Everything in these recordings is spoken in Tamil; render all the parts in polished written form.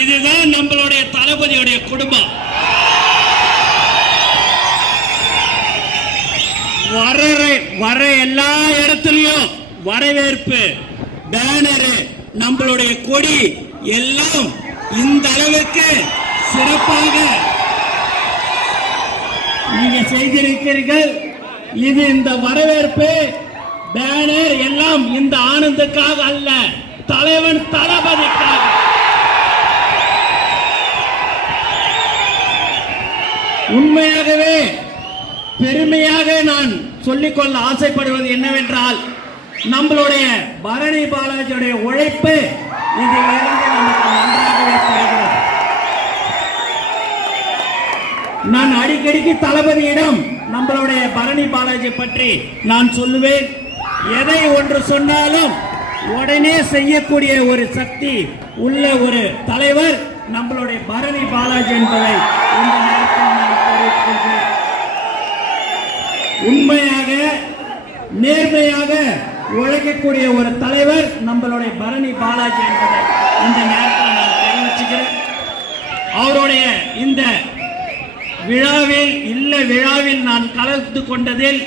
இதுதான் நம்மளுடைய தளபதியுடைய குடும்பம். வர எல்லா இடத்துலயும் வரவேற்பு, பேனரு, நம்மளுடைய கொடி எல்லாம் இந்த அளவுக்கு சிறப்பாக நீங்க செய்திருக்கிறீர்கள். இது இந்த வரவேற்பு பேனர் எல்லாம் இந்த ஆனந்துக்காக அல்ல, தலைவன் தளபதிக்காக. உண்மையாகவே பெருமையாக நான் சொல்லிக்கொள்ள ஆசைப்படுவது என்னவென்றால், நம்மளுடைய பரணி பாலாஜியுடைய உழைப்பு இதிலிருந்து நமக்கு நன்றாகவே தெரிகிறது. நான் அடிக்கடிக்கு தளபதியிடம் நம்மளுடைய பரணி பாலாஜி பற்றி நான் சொல்லுவேன். எதை ஒன்று சொன்னாலும் உடனே செய்யக்கூடிய ஒரு சக்தி உள்ள ஒரு தலைவர் நம்மளுடைய பரணி பாலாஜி என்பதை இந்த நேரத்தில் நான் தெரிவிக்கின்றேன். உண்மையாக நேர்மையாக உழைக்கக்கூடிய ஒரு தலைவர் நம்மளுடைய பரணி பாலாஜி என்பதை இந்த நேரத்தில் நான் தெரிவிச்சுக்கிறேன். அவருடைய இந்த விழாவில் நான் கலந்து கொண்டதில்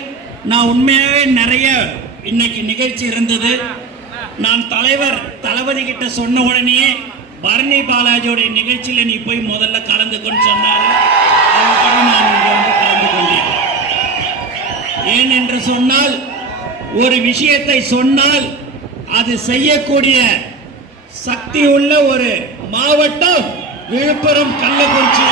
நான் உண்மையாகவே நிறைய இன்னைக்கு நிகழ்ச்சி இருந்தது. நான் தலைவர் தளபதி கிட்ட சொன்ன உடனே பரணி பாலாஜியோடைய நிகழ்ச்சியில் நீ போய் முதல்ல கலந்து கொண்டு சொன்னாரு. நான் இங்கே வந்து கலந்து கொண்டேன். ஏன் என்று சொன்னால், ஒரு விஷயத்தை சொன்னால் அது செய்யக்கூடிய சக்தி உள்ள ஒரு மாவட்டம் விழுப்புரம், கள்ளக்குறிச்சி.